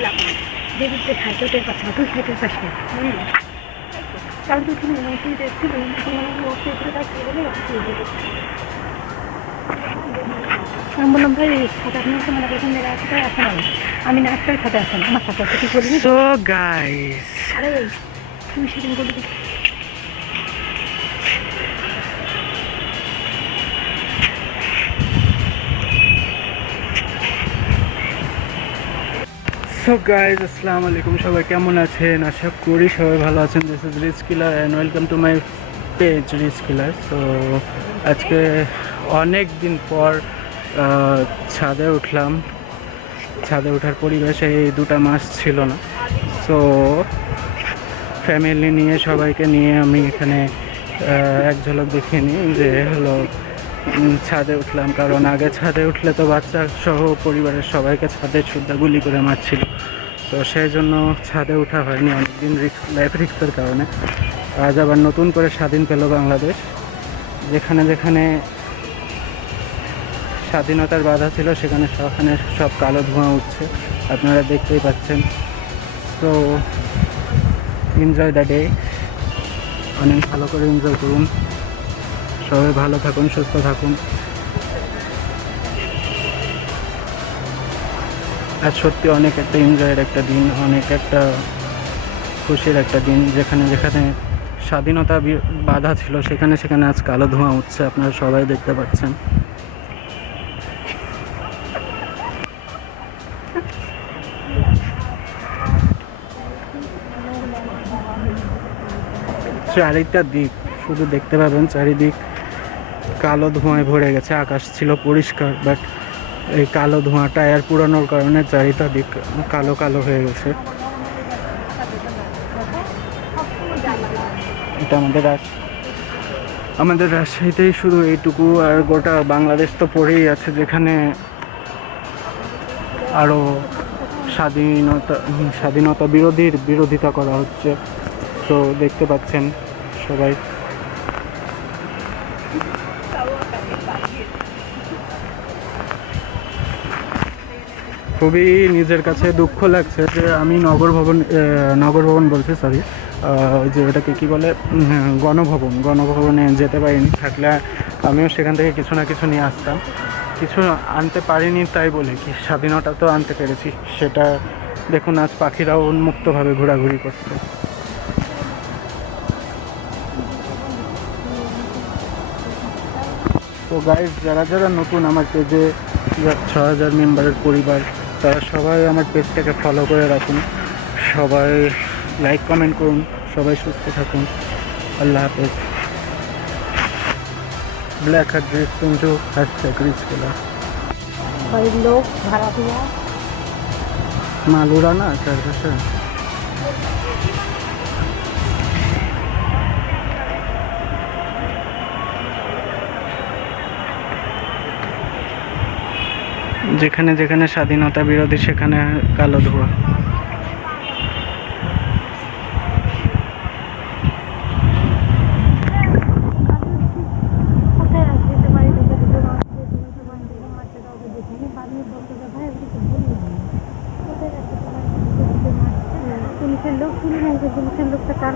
না আমি বললাম ভাই আসতে আসেন আমি আমি না আসতে সাথে আসেন আমার সাথে তুই বলিনি গাইস আরে তুই সেদিন বলবি সো গাইজ আসসালামু আলাইকুম সবাই কেমন আছেন? আশা করি সবাই ভালো আছেন। This is Rich Killer and welcome to my page Rich Killer so আজকে অনেক দিন পর ছাদে উঠলাম। ছাদে ওঠার পরিবেশে এই দুটা মাস ছিল না। সো ফ্যামিলি নিয়ে, সবাইকে নিয়ে আমি এখানে এক ঝলক দেখিয়ে নিই যে, হলো ছাদে উঠলাম, কারণ আগে ছাদে উঠলে তো বাচ্চা সহ পরিবারের সবাইকে ছাদে শুদ্ধা গুলি করে মারছিল। তো সেই জন্য ছাদে ওঠা হয়নি, অনেকদিন রিক্স লাইফ রিক্সের কারণে। আজ আবার নতুন করে স্বাধীন পেল বাংলাদেশ। যেখানে যেখানে স্বাধীনতার বাধা ছিল, সেখানে সেখানে সব কালো ধোঁয়া উঠছে। আপনারা দেখতেই পাচ্ছেন। তো এনজয় দ্য ডে অনেক ভালো করে এনজয় করুন। সবাই ভালো থাকুন, সুস্থ থাকুন। আর সত্যি অনেক একটা এনজয়ের একটা দিন, অনেক একটা খুশির একটা দিন, যেখানে যেখানে স্বাধীনতা বাধা ছিল, সেখানে সেখানে আজ কালো ধোঁয়া উঠছে, আপনারা সবাই দেখতে পাচ্ছেন। চারিটা দিক, শুধু দেখতে পাবেন চারিদিক। কালো ধোঁয়ায় ভরে গেছে, আকাশ ছিল পরিষ্কার বাট এই কালো ধোঁয়া টায়ার পুরানোর কারণে চারিটা দিক কালো কালো হয়ে গেছে। এটা আমাদের রাজ আমাদের রাজশাহীতেই শুধু এইটুকু, আর গোটা বাংলাদেশ তো পড়েই আছে, যেখানে আরও স্বাধীনতা স্বাধীনতা বিরোধীর বিরোধিতা করা হচ্ছে। তো দেখতে পাচ্ছেন সবাই। খুবই নিজের কাছে দুঃখ লাগছে যে আমি নগর ভবন নগর ভবন বলছি সরি যে এটাকে কী বলে হ্যাঁ, গণভবন গণভবনে যেতে পারিনি থাকলে আমিও সেখান থেকে কিছু না কিছু নিয়ে আসতাম। কিছু আনতে পারিনি তাই বলে কি স্বাধীনতা তো আনতে পেরেছি সেটা দেখুন আজ পাখিরাও উন্মুক্তভাবে ঘোরাঘুরি করছে। তো গাইজ যারা যারা নতুন আমার পেজে ছ হাজার মেম্বারের পরিবার তারা সবাই আমার পেজটাকে ফলো করে রাখুন। সবাই লাইক কমেন্ট করুন সবাই সুস্থ থাকুন। আল্লাহ হাফেজ। ব্ল্যাক হার্ট ড্রেস দিয়া। মালুরা না চারপাশে। যেখানে যেখানে স্বাধীনতা বিরোধী সেখানে কালো ধোয়া। পুলিশের লোক পুলিশের লোকটা কার